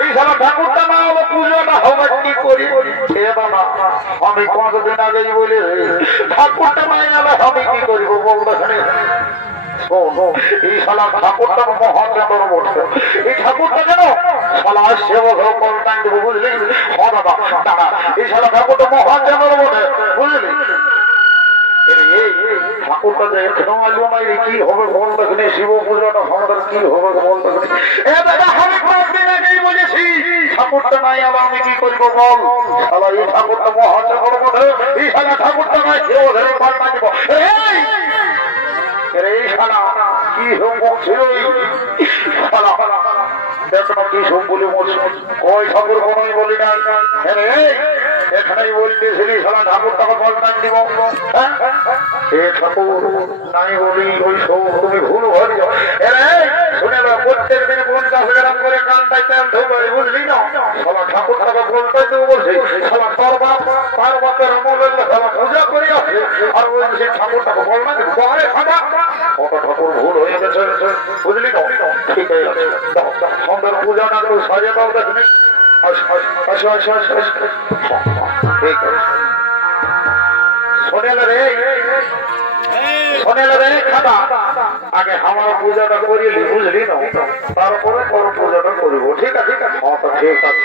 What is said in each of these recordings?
এই সালা ঠাকুরটা না হলে পুজোটা আমি কতদিন আগেই বলি, ঠাকুরটা না গেলে আমি কি করিব বল এই শালা ঠাকুরটা বটে এই ঠাকুরটা কেন? শালা সেবক কল্যাণ বুঝলি? ঠাকুরটা মহাচন্দ্র বটে বুঝলি? ঠাকুরটা যে কি হবে বল দেখনি শিব পুজোটা আমাদের কি হবে বল দেখনি এ দাদা ঠাকুরটা নাই আলো আমি কি করব বল শালা এই ঠাকুরটা এই শালা ঠাকুরটা নাই কেউ ধরে পাল্টা দিব এই? এই শালা কি হোক ছিল এই বলছি ঠাকুর ঠাকুর হ্যাঁ? ঠাকুর তুমি ভুল হয়ে যাও প্রত্যেক দিন পঞ্চাশ গ্রাম করে তেল ঢোকাই বুঝলি না? শালা ঠাকুর টাকা বলতাই তো বলছি, শালা তোর বাপ তার বাপের আমলের শালা পূজা করে আছে আর সে ঠাকুর টাকা বল না বারে খাবা কত ঠাকুর ভুল হয়ে বুঝলি না ঠিক আছে সুন্দর পূজাটা একটু সাজিয়ে দাও দেখনি। আসো আসো আসো আসো ঠিক আছে শোনেল রে। শোনেল রে খাবা আগে আমার পূজাটা করিলি বুঝলি না তারপরে তোর পূজাটা করিব। ঠিক আছে? ঠিক আছে হ্যাঁ ঠিক আছে।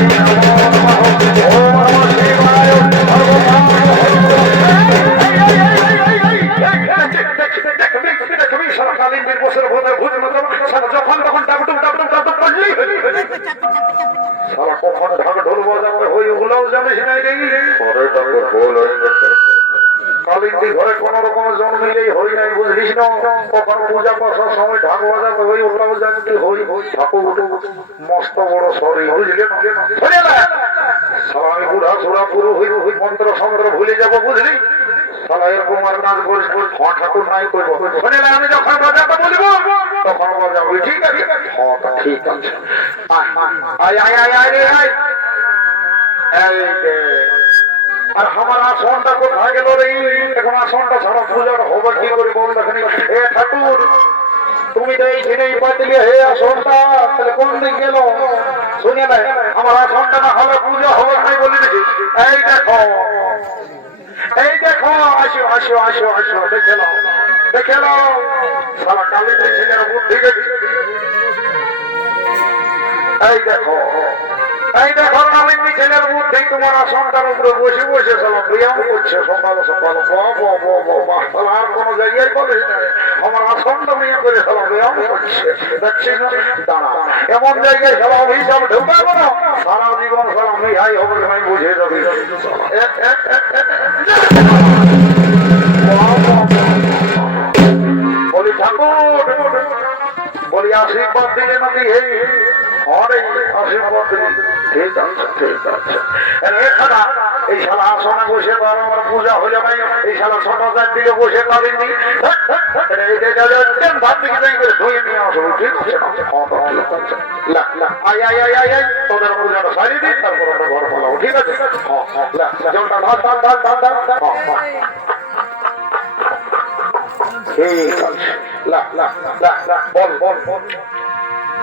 ঘরে কোন রকম জন্মিলেই হই নাই বুঝলিস না কখন পূজা পাশার সময় ঢাক বাজাবে হই ওটাও জানতে হই ঠাকুর মস্ত বড় সরি বুঝলি আমি বুড়া সুড়া পুরো হই মন্ত্র সন্ত্র ভুলে যাব বুঝলি? আর ঠাকুর আমার আসনটা কোথায় গেল রে? এখন আসনটা ছাড়া পূজাটা হবে কি করে বল হে ঠাকুর, তুমি তো এইখানে পাতিলে হে আসনটা, তাহলে কোন দিক গেল? শুনে নাই আমার আসনটা না হলে পূজা হবে নাই বলে দেখি। এই দেখো এই দেখো, আসো আসো আসো আসো, দেখে নাও দেখে নাও, সারা কালী ছেলের বুদ্ধি দেখি। এই দেখো এই দেখো কালিন্দি ছেলের মধ্যে তোমার আসনটার উপরে বসে বসে সালাম ব্যায়াম করছে, সকাল সকাল আর কোনো জায়গায় বলে আমার আসনটা নিয়ে করে সালাম ব্যায়াম করছে দেখছিস না, দাঁড়া। এমন জায়গায় সালাম হিসাব ঢুকাবো না। সারা জীবন সালাম হাই হবে আমি বুঝে যাবি। বলি, ঠাকুর, বলি, আশীর্বাদ দিলে নাকি এই ঠিক আছে এই শালা আসনে বসে তো পূজা হইলে নাই, এই শালা ছোটদার দিকে বসে পাবেননি ধার ধুয়ে নিয়ে ঠিক আছে আই আই আই আই আই তোদের পূজাটা সারি দিই, তারপর আমরা ঘর ফলাবো ঠিক আছে জলটা ধার ধার ধার ধার ধার হ্যাঁ, হ্যাঁ। ঠিক আছে। লা লা লা লা, বল বল বল।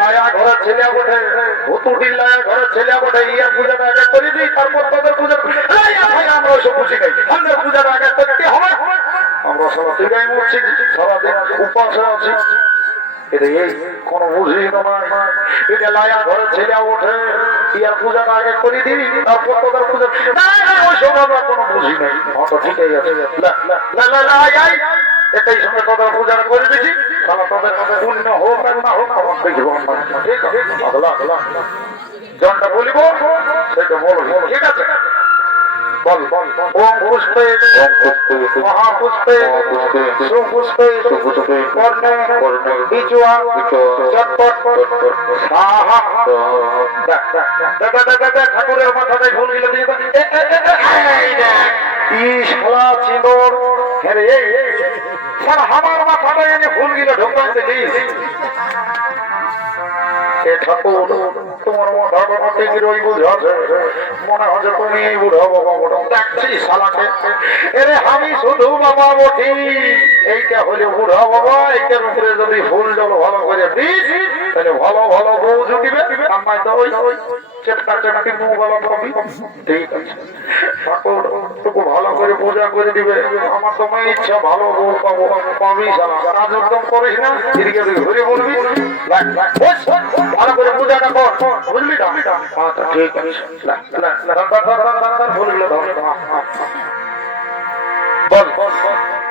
লায়া ঘরের ছেলে বটে হুতুটির লায়া ঘরের ছেলে বটে, ইয়া পূজাটা আগে করে দিই তারপর তোদের পূজা লায়া ভাই, আমরা ওসব বুঝি নাই। আমাদের পূজাটা আগে করতে হবে। আমরা সবাই তুই মরছি সারাদিন উপাস আছি। এটা এই কোন বুঝি না এটা লায়া ঘরের ছেলে ওঠে ইয়ার পূজাটা আগে করে দিই তারপর তোদের পূজা ওইসব আমরা কোনো বুঝি নাই। ঠিকই আছে। এটাই সঙ্গে কথা প্রচার করে দিছি তাহলে তবে পূর্ণ হোক আর না হোক আমার দেখিব ঠিক আছে। জনটা বলিব সেটা বলব ঠিক আছে। বল বল ওম পুষ্পে ওম পুষ্পে মহাপুষ্পে সুপুষ্পে সুপুষ্পে কর্ণে কর্ণে বিচুয়া বিচুয়া চটপট চটপট আহা দেখ দেখ দেখ দেখ ঠাকুরের মাথাটাই ফুল গিলে দিয়ে দেখ এই দেখ ই শালা চিদর হ্যাঁ রে এই শালা আমার মাথাটায় এনে ফুল গিলে ঢোকাইতে দিস। এ ঠাকুর, তোমার মাথাটা রই বুঝাছে। মনে হচ্ছে তুমি এই বুড়ো বাবা। দেখছি শালাকে। এরে আমি শুধু বাবা বটি এইটা হলে বুড়ো বাবা এইটার উপরে যদি ফুল জল ভালো করে দিস তাহলে ভালো ভালো বউ জুটিবে ঠিক আছে আমার তো মেয়ে ইচ্ছা ভালো ভালো করে পূজাটা কর বুঝলি আচ্ছা হ্যাঁ, হ্যাঁ, হ্যাঁ।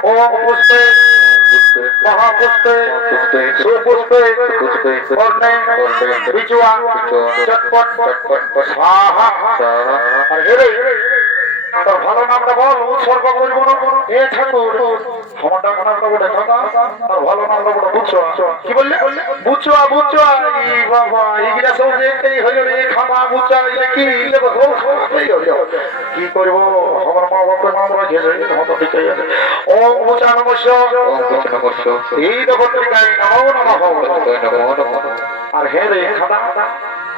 ओम पुष्पे महापुष्पे सुपुष्पे पूर्ण विजुआ चटपट स्वाहा আর হেরে তোর ভালো নামটা বল উৎসর্গ করব এ ঠাকুর আমার ডাক নাম তো বলে কথা আর ভালো নাম তো বলে বুঝছ? কি বললে? বুঝছ বুঝছ? এই বাবা এইগুলা সব দেখতেই হইল রে খাবা বুঝছ এটা কি? কি করব? আমার মা বাবা নাম রাখে রে হত দিকে ও বুঝা নমস্য এই দেখো তুমি গাই নমো, নমঃ আর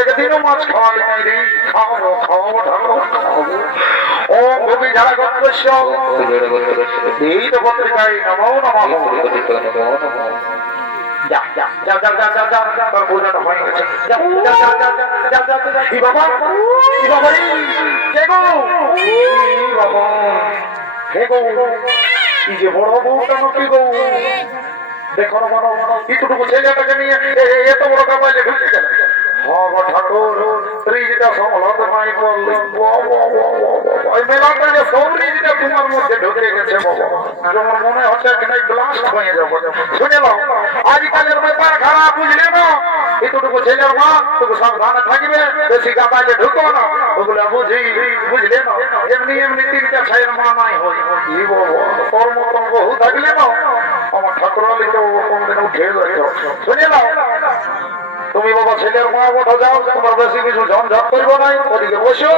একদিনও মাছ খাওয়াই নাই রে খাওয়াবো খাওয়াবো ঠাকুর খাওয়াবো ও কবি যারা গন্তব্য এই তো পত্রিকায় নমো নমো দেখো মনো ইটুটুকু ছেলেটাকে নিয়ে এত বড় কামাইলে ঢুকে গেল গো ঠাকুর রিজটা সামলাতে নাই বললি বাহ, বাহ, বাহ, বাহ, বাহ, বাহ। এই মেলাটা যে সব রিজটা তোমার মধ্যে ঢুকে গেছে যেমন মনে হচ্ছে কিনা ব্লাস্ট হয়ে যাব। শুনে নাও আজকালের ব্যাপার খারাপ বুঝলে না? এতটুকু ছেলের মা তোকে সাবধানে থাকবে বেশি কামাইলে ঢুকো না। ওগুলা বুঝি বুঝলে না? এমনি এমনি তিনটা ছেলের মা নাই হই তোর মতন বহু থাকলে না আমার ঠাকুর উঠে শুনে নাও। তুমি বাবা ছেলের মা কোথাও যাও, তোমার বেশি কিছু ঝঞ্ঝট করব নাই, ওদিকে বসো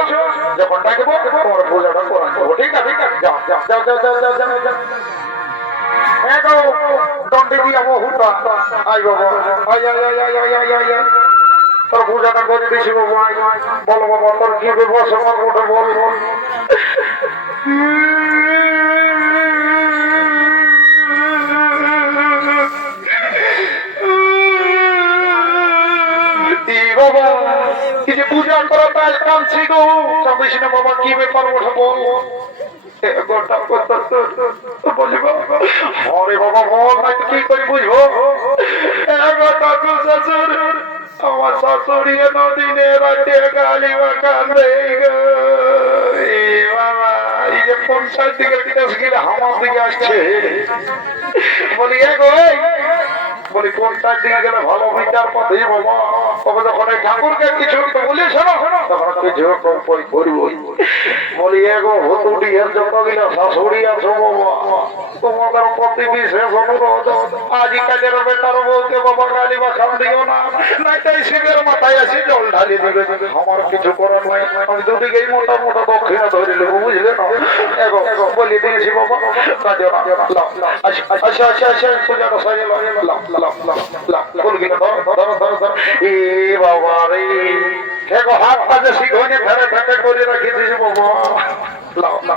যখন ডাকবো, তোমার পূজাটা করা দেবো ঠিক আছে যাও যাও যাও যাও যাও আই বাবা আই আই তোর পূজাটা করে বল বাবা, তোর কি বল। বাবা কিছু পূজা করা তাই কাঁদছি গো কাঁদিস না বাবা কি ব্যাপার ওঠাবো বলি? গো বলি কোনটার দিকে গেলে ভালো বিচার পাবে বাবা যখন এই ঠাকুরকে কিছু তখন কিছু বলি এগো হতুড়ি এর শাশুড়ি আছো বাবা তোমাদের অনুরোধ। আজকালের বেটার বলতে বাবা গালি বা দিও না শিবের মাথায় জল ঢালি দিবে। আমার কিছু করার নাই, আমি দুদিকেই মোটা মোটা দক্ষিণা ধরে নেব, বুঝলে না? এগো বলি দিয়েছি বাবা, কাজে লাও। আচ্ছা আচ্ছা আচ্ছা আচ্ছা পূজাটা গিলা ধরো ধরো ধরো ধরো এ বাবা রে দেখো হাত কাজে শিখনে ফেরে ফেটে করে রাখিছিস বাবা বাবা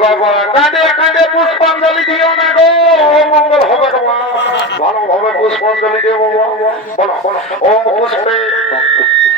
বাবা বাবা পুষ্পাঞ্জলি দিও না মঙ্গল হবে তোমার ভালোভাবে পুষ্পাঞ্জলি দেবো বলো ও পুষ্পে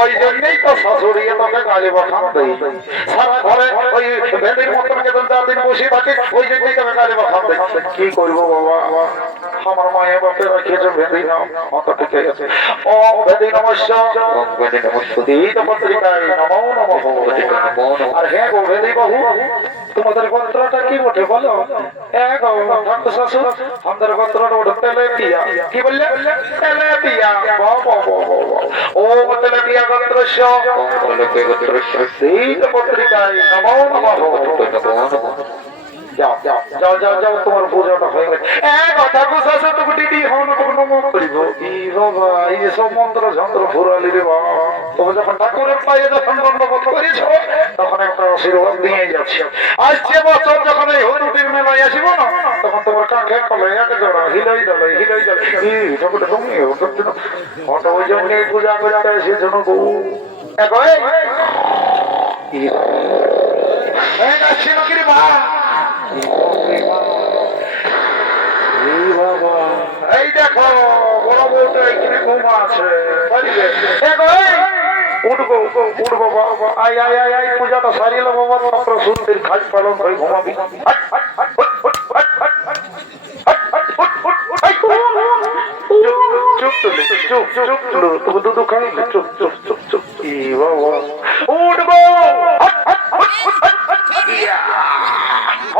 ওই জন্যই তো শাশুড়ি তোকে গালি বখান দেই। সারা ঘরে ওই মতন কেতন চার দিন বসে থাকে ওই জন্যই গালি বখান দেই। কি করব বাবা? আমার মায়ের বাপে রাখিয়েছে নাম অত ও নমস্য। এই তো পত্রিকায় নমো নমঃ। আর হ্যাঁ গো তোমাদের গোত্রটা কি বটে বলো? এক ঠাকুর আমাদের তেলেপিয়া কি বললে? তেলেপিয়া বাহ ও তেলেপিয়া গোত্রস্য সেই পত্রিকায় নমো নমঃ। যাও যাও যাও যাও তোমার পূজাটা হয়ে গেছে এক ঠাকুর শ্বশুর তো দিদি হন করিব ই বাবা এই যে সব মন্ত্র যন্ত্র ফুরালি রে বাবা তুমি যখন ঠাকুরের পায়ে যখন দণ্ডবোধ করেছ তখন একটা আশীর্বাদ দিয়ে যাচ্ছে আসছে বছর যখন এই হলুদির মেলায় আসিব না তখন তোমার কাকে কলে এক জোড়া হিলই দলে হিলই দলে ই ঠাকুরটা তুমি ওই জন্যই পূজা করতে এসেছ না গো এক এই দেখো বড় বউটা এখানে ঘুমা আছে উঠবো উঠবো বাবা আয় আয় আয় আয় পূজাটা সারিল বাবা তারপরে সুন্দর খাট পালন করে ঘুমাবি দুধু খাই চুপ চুপ চুপ চুপ উঠবো হাট,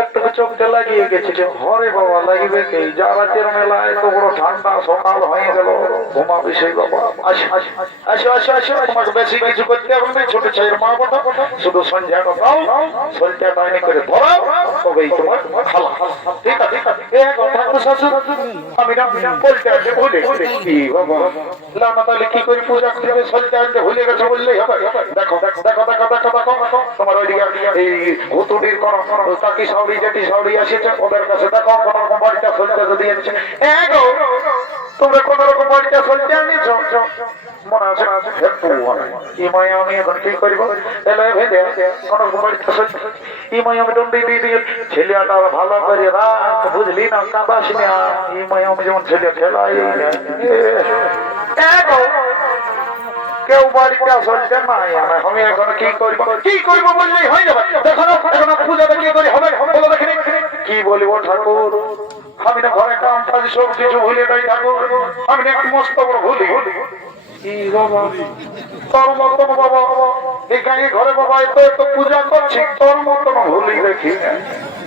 একটু চোখটা লাগিয়ে গেছিল হরে বাবা লাগিবে কি? যা রাতের মেলায় তো বড় ঠান্ডা, সকাল হয়ে গেল। ঘুমাবি সেই বাবা। আসো আসো আসো আসো তোমাকে বেশি কিছু করতে হবে ছোট ছেলের মা বটা। শুধু সন্ধ্যাটা দাও, সন্ধ্যা টাইমে করে ধরো, তবেই তোমার খালা। ঠিক আছে ঠিক আছে। এ ঠাকুর শাশুড় আমি না, বলতে আছে ভুলে কি কি করে পূজা করবে? সন্ধ্যা আনতে ভুলে গেছে বললেই হবে। দেখো দেখো দেখো দেখো দেখো এই হুতুটির কোন তাকি সাউরি যেটি সাউরি আসেছে ওদের কাছে দেখো, কোন রকম তোমরা কোন রকম আছে দণ্ডি দিয়ে ছেলেটা ভালো করে রাখ বুঝলি না, কাঁদাস না। এই মায়া আমি যেমন ছেলে গো কেউ বাড়িতে আসলতে নাই আমি এখন কি করব কি করব বললেই হয়ে যাবে। দেখো না এখন পূজাটা কি করি হবে বলো দেখিনি কি বলিব ঠাকুর? আমি না ঘরে কাম কাজ সব কিছু ভুলে যাই ঠাকুর। আমি না মস্ত বড় ভুলি। কি বাবা? তোর মতন বাবা। এখানে ঘরে বাবা এত এত পূজা করছি তোর মতন ভুলি দেখি। না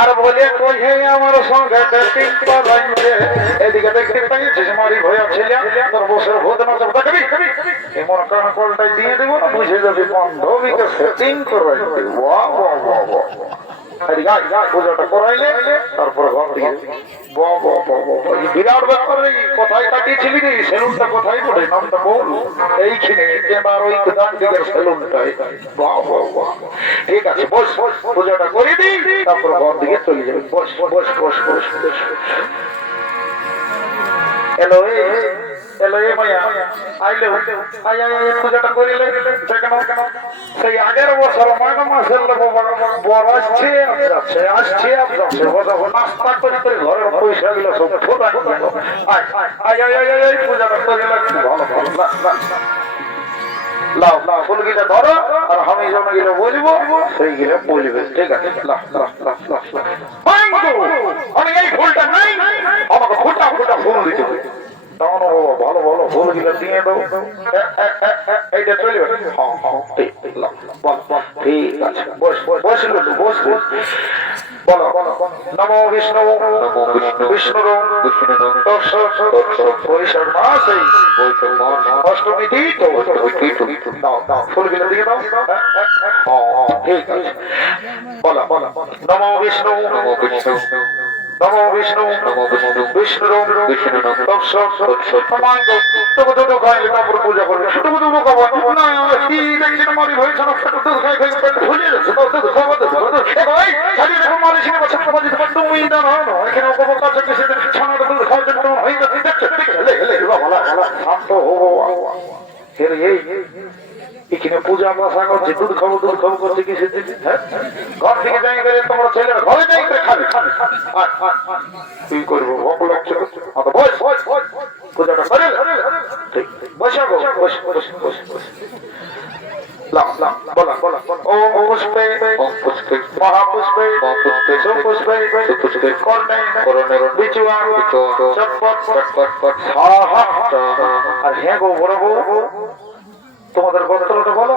আর বলে আমার সঙ্গে এদিকে দেখতে মারি ভয় ছেলে তোর বসের না এমন কান কলটাই দিয়ে দেবো না, বুঝে যাবি বান্ধবীকে সেটিং করাইছে বাহ বাহ বাহ পূজাটা করাইলে তারপর ঘর দিয়ে। এই বিরাট ব্যাপার রে, কোথায় কাটিয়েছিলি রে? সেলুনটা কোথায় পড়ে নামটা বল। এইখানে এবার ওই দান দিকের বাহ ঠিক আছে, বস বস, পূজাটা করে দিই, তারপর ঘর দিকে চলে যাবে। বস বস বস বস বস। হ্যালো হ্যালো এ মাইয়া আইলে আই আই আই পূজাটা করিলে সেখানে সেই আগের বছর ময়না মাসের আসছে যাচ্ছে আসছে যাচ্ছে নাস্তা করে করে ঘরের পয়সা গুলো সব ফোটা আয় আয় আয় আয় আয় পূজাটা করিলে ভালো ভালো না লাও লাও ফুল গিলে ধরো আর আমি যেন গিলে বলব সেই গিলে বলবে। ঠিক আছে আমি এই ফুলটা নাই আমাকে ফুটা ফুটা ফুল দিতে হবে। দাও না বাবা ভালো ফুলগুলো দিয়ে হ্যাঁ হ্যাঁ ঠিক আছে বস বস। বলো নমো বিষ্ণু বিষ্ণুর পরিসর বলো বলো বিষ্ণু নমো বিষ্ণু নম বিষ্ণু বিষ্ণু বিষ্ণু পূজা করবে এই এখানে পূজা পাশা করছে, দুধ খাব দুধ খাব করছে কি সেদিন হ্যাঁ? ঘর থেকে যাই করে তোমার ঘরে যাই করে খাবে। কি করব আচ্ছা, পূজাটা করে আর হ্যাঁ গো, বড় গো তোমাদের গোত্রটা বলো।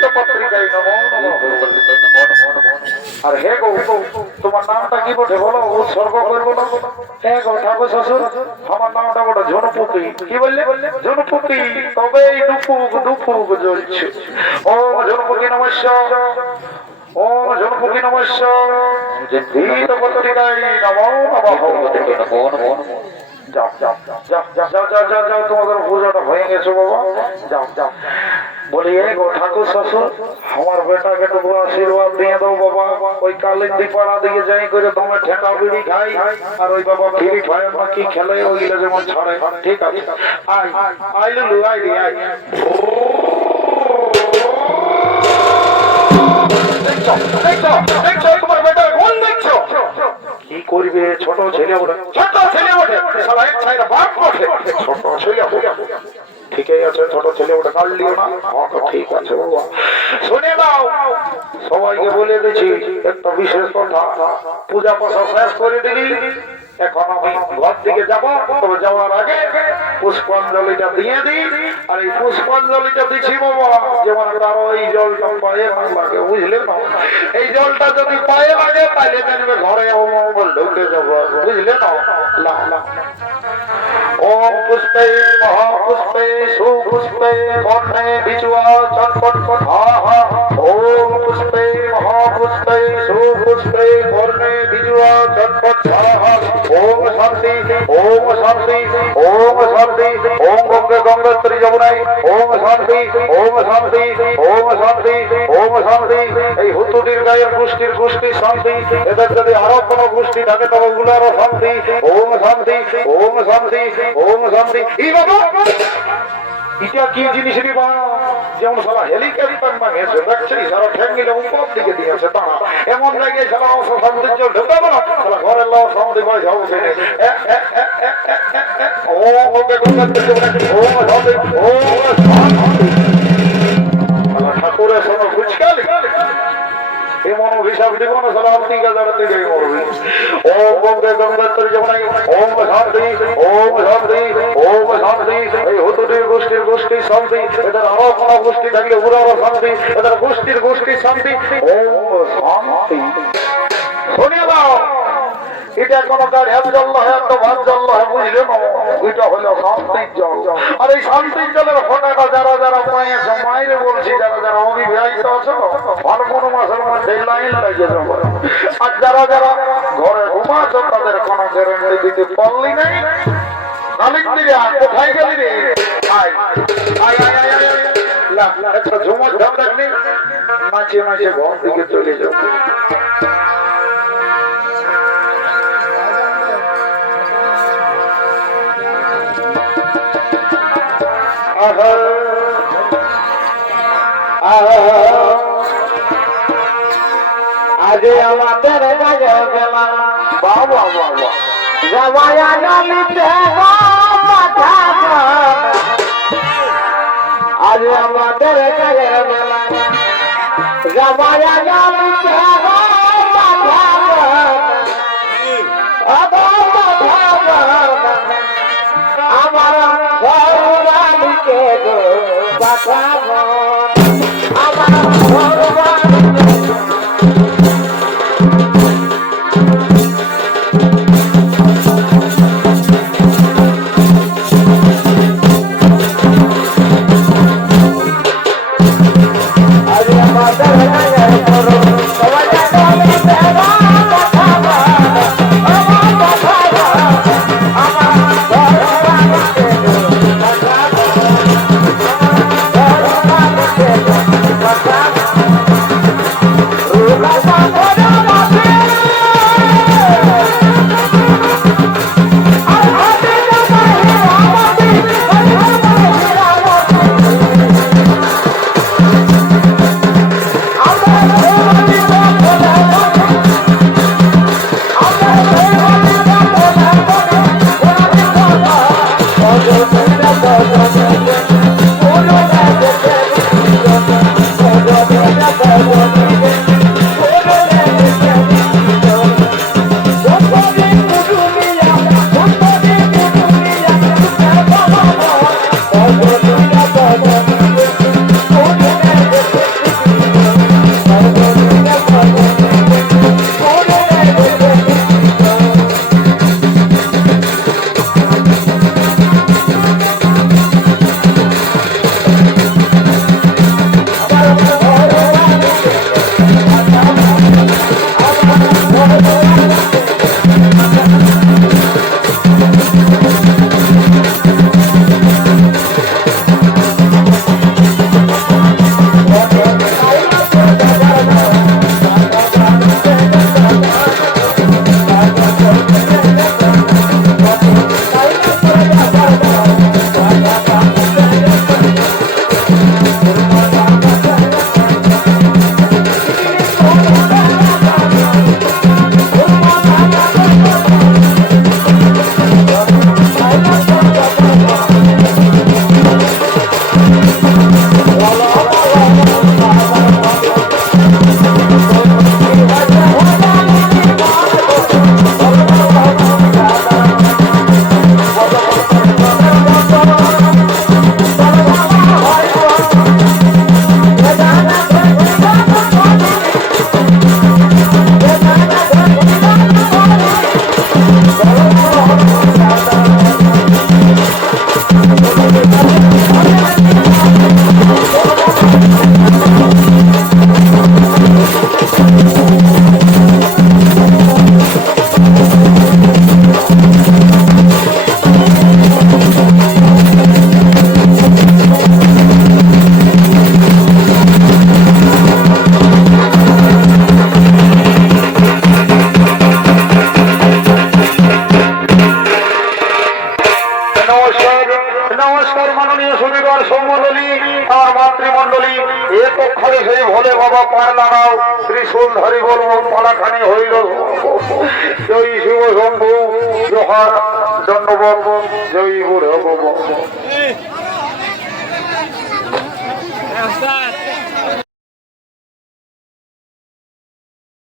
করে পত্রিকায় নমো আর হে গো তোমার নামটা কি বটে বলো উৎসর্গ করব না। হে গো ঠাকুর শ্বশুর আমার নামটা বটে ঝনপুতি। কি বললে? ঝনপুতি তবে এই দুপুক দুপুক জ্বলছে। ও ঝনপুতি নমস্য ও ঝনপুতি নমস্য জিন্দিত পত্রিকায় নমো নমো। আমার আশীর্বাদ দাও বাবা। ওই কালের যাই করে ঠেকা খাই, আর ওই বাবা খেলে যেমন ছাড়ে। ঠিক আছে? আয় কি করবে ছোট ছেলে বলে? ছোট ছেলে বলে। সবাই বাপ ছোট ছেলে বলে। আছে, ছোট ছেলে ওটা না। হ্যাঁ ঠিক আছে সবাইকে বলে একটা বিশেষ কথা। পূজা পাশা শেষ করে দিবি এখন আমি ঘর দিকে যাব। তবে যাওয়ার আগে পুষ্পাঞ্জলিটা দিয়ে দিই। আর এই পুষ্পাঞ্জলিটা দিচ্ছি বাবা যেমন তারও এই জলটা পায়ে লাগে, বুঝলে না? এই জলটা যদি পায়ে লাগে তাহলে জানবে ঘরে অমঙ্গল ঢুকে যাব, বুঝলে না? লা লা ওম পুষ্পে মহাপুষ্পে সুপুষ্পে, কর্ণে বিচুয়া চটপট, হা হা ওম ओम पुष्पे महापुष्पे सुपुष्पे पूर्णे विजुआ चतपथ ओम शांति ओम शांति ओम शांति ओम गंगे गंगोत्री जमुनाई ओम शांति ओम शांति ओम शांति ओम শান্তি। এই হুতুটির গায়ের গোষ্ঠীর গোষ্ঠী শান্তি, এদের যদি আরও কোনো গোষ্ঠী থাকে, তবে ওগুলোরও শান্তি। ওম শান্তি ওম শান্তি ওম শান্তি। ই বাবা! এটা কি জিনিস বা যেমন সারা হেলিকপ্টার মানে এসে দেখছে সারা ঠ্যাং এবং উপর দিকে দিয়েছে তারা এমন জায়গায় সারা অস সৌন্দর্য ঢুকে না সারা ঘরের লোক সৌন্দর্য করে যাব ও ও ওকে ও ও ও ও এমন অভিশাপ দিব না সালা আপনি গাজাড়াতে যাই মরবে ওম গঙ্গে গঙ্গাত্তর যমুনাই ওম শান্তি ওম শান্তি ওম শান্তি এই হুতুটির গোষ্ঠীর গোষ্ঠী শান্তি এদের আরও কোনো গোষ্ঠী এটা কোন জল নয় এত ভাত জল নয়, বুঝলে? ওইটা হলো শান্তির জল। আর এই শান্তির জলের ফোটাটা যারা যারা পাইয়েছে মায়ের বলছি, যারা যারা অবিবাহিত আছে না ফাল্গুন মাসের মধ্যে লাইন লাগে আর যারা যারা ঘরে ঘুমাচ্ছ তাদের কোনো গ্যারান্টি দিতে পারলি নাই। মালিক দিলে আর কোথায় গেলি রে? আয়। আয় আয় আয় একটা ঝুমর ঝাম রাখলি মাঝে মাঝে ঘর দিকে চলে যাও। আজে আমাদের গায়ে বেলা বাবা বাবা জামায়া গালিতে মাথা আজ আমাদের গায়ে বেলা জামায়া গালিতে Baba.